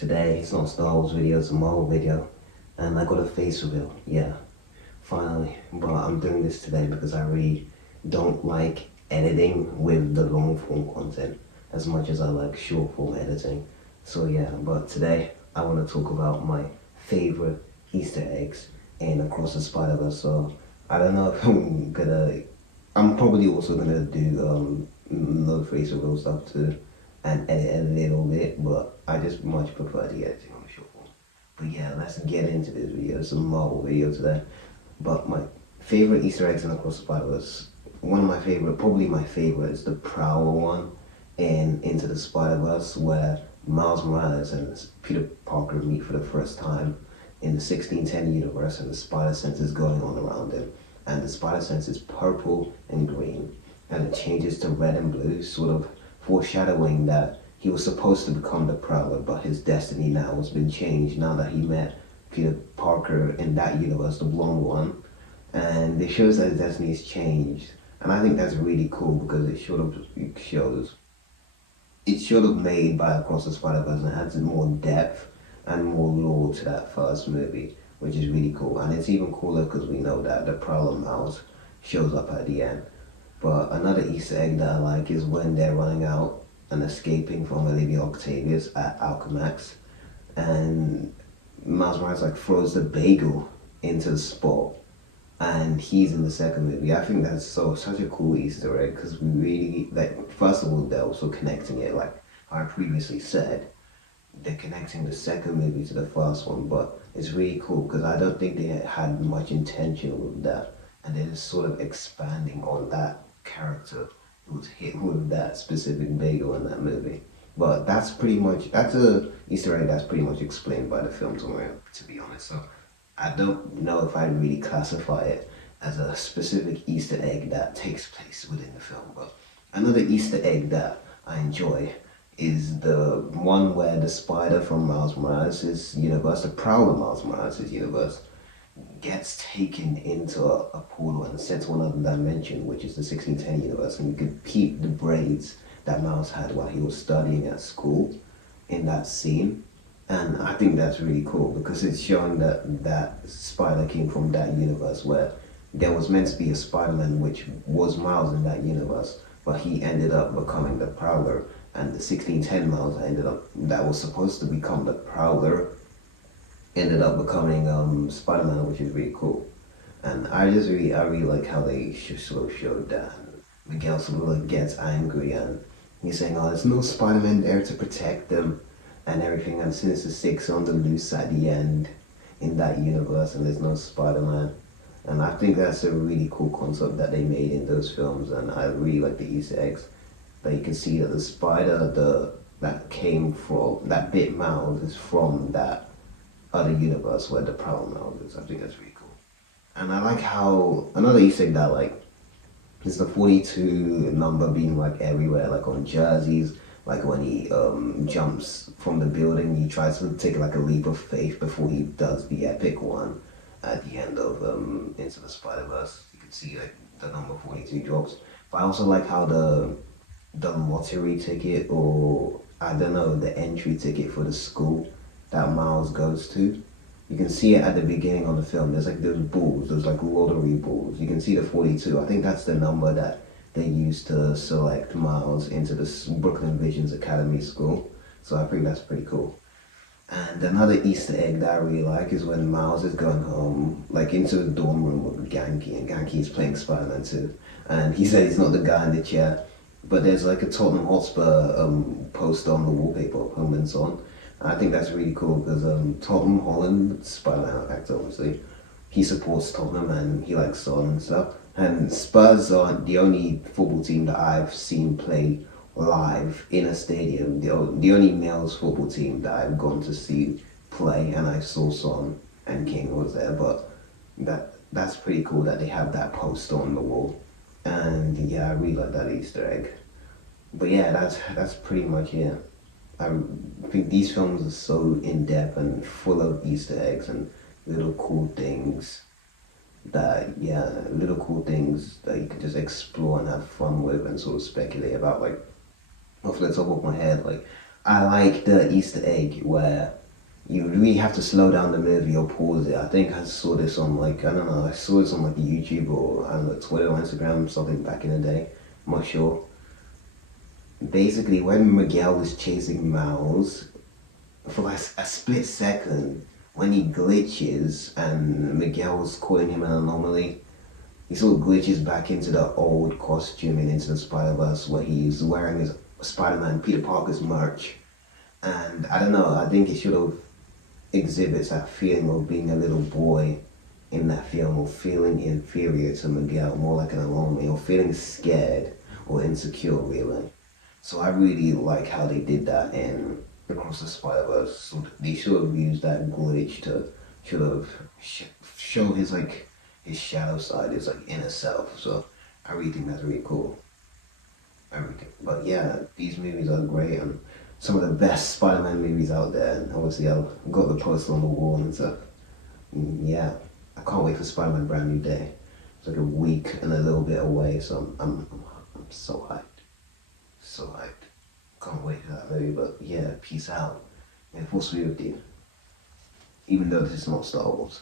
Today it's not a Star Wars video, it's a Marvel video. And I got a face reveal, yeah, finally. But I'm doing this today because I really don't like editing with the long form content as much as I like short form editing. So yeah, but today I want to talk about my favorite Easter eggs in Across the Spider-Verse. So I don't know if I'm probably also gonna do no face reveal stuff too and edit a little bit, but I just much prefer the editing on the short form. But yeah, let's get into this video. It's a Marvel video today. But my favorite Easter eggs in Across the Spider-Verse, one of my favorite, probably my favorite, is the Prowler one in Into the Spider-Verse, where Miles Morales and Peter Parker meet for the first time in the 1610 universe, and the spider sense is going on around him. And the spider sense is purple and green, and it changes to red and blue, sort of foreshadowing that he was supposed to become the Prowler, but his destiny now has been changed now that he met Peter Parker in that universe, the blonde one. And it shows that his destiny has changed. And I think that's really cool because it should have made by Across the Spider-Verse and had some more depth and more lore to that first movie, which is really cool. And it's even cooler because we know that the Prowler Mouse shows up at the end. But another Easter egg that I like is when they're running out and escaping from Olivia Octavius at Alchemax, and Miles Morales like throws the bagel into the spot, and he's in the second movie. I think that's such a cool Easter egg because we really like. First of all, they're also connecting it, like I previously said, they're connecting the second movie to the first one, but it's really cool because I don't think they had much intention with that, and they're just sort of expanding on that character who was hit with that specific bagel in that movie. But that's a Easter egg that's pretty much explained by the film to be honest. So I don't know if I'd really classify it as a specific Easter egg that takes place within the film. But another Easter egg that I enjoy is the one where the spider from Miles Morales' universe, the Prowler Miles Morales' universe, gets taken into a portal and sent to another dimension, which is the 1610 universe, and you could peep the braids that Miles had while he was studying at school in that scene. And I think that's really cool because it's showing that that spider came from that universe where there was meant to be a Spider-Man which was Miles in that universe, but he ended up becoming the Prowler, and the 1610 Miles that was supposed to become the Prowler ended up becoming Spider-Man, which is really cool. And I really like how they sort of showed that. Miguel sort of like gets angry and he's saying, "Oh, there's no Spider-Man there to protect them and everything." And Sinister Six on the loose at the end in that universe, and there's no Spider-Man. And I think that's a really cool concept that they made in those films, and I really like the Easter eggs that you can see that the spider that came from that bit Miles is from that other universe where the Prowler Mouse is. I think that's really cool. And I like how another Easter egg that I like is the 42 number being like everywhere, like on jerseys, like when he jumps from the building, he tries to take like a leap of faith before he does the epic one at the end of Into the Spider-Verse. You can see like the number 42 drops. But I also like how the lottery ticket, or I don't know, the entry ticket for the school that Miles goes to. You can see it at the beginning of the film. There's like those balls, those like lottery balls. You can see the 42. I think that's the number that they used to select Miles into the Brooklyn Visions Academy school. So I think that's pretty cool. And another Easter egg that I really like is when Miles is going home, like into the dorm room with Genki, and Genki is playing Spider-Man too. And he said he's not the guy in the chair, but there's like a Tottenham Hotspur poster on the wallpaper of Home and Son. And I think that's really cool because Tom Holland, Spider-Man actor obviously, he supports Tottenham and he likes Son and stuff. And Spurs aren't the only football team that I've seen play live in a stadium. The only males football team that I've gone to see play, and I saw Son and King was there. But that's pretty cool that they have that poster on the wall. And yeah, I really like that Easter egg. But yeah, that's pretty much it. I think these films are so in depth and full of Easter eggs and little cool things little cool things that you can just explore and have fun with and sort of speculate about. Like off the top of my head, like I like the Easter egg where you really have to slow down the movie or pause it. I think I saw this on like I don't know, I saw this on like YouTube or I don't know, Twitter or Instagram, something back in the day. I'm not sure. Basically, when Miguel was chasing Miles, for like a split second, when he glitches and Miguel's calling him an anomaly, he sort of glitches back into the old costume and into the Spider Verse where he's wearing his Spider Man Peter Parker's merch. And I don't know, I think it should have exhibits that feeling of being a little boy in that film or feeling inferior to Miguel, more like an anomaly, or feeling scared or insecure, really. So I really like how they did that in Across the Spider Verse. So they should have used that glitch to should have show his like his shadow side, his like inner self. So I really think that's really cool. Everything. But yeah, these movies are great and some of the best Spider-Man movies out there. And obviously, I've got the poster on the wall and stuff. Yeah, I can't wait for Spider-Man Brand New Day. It's like a week and a little bit away, so I'm so hyped. So hyped. Can't wait for that movie, but yeah, peace out. May the force be with you. Even though this is not Star Wars.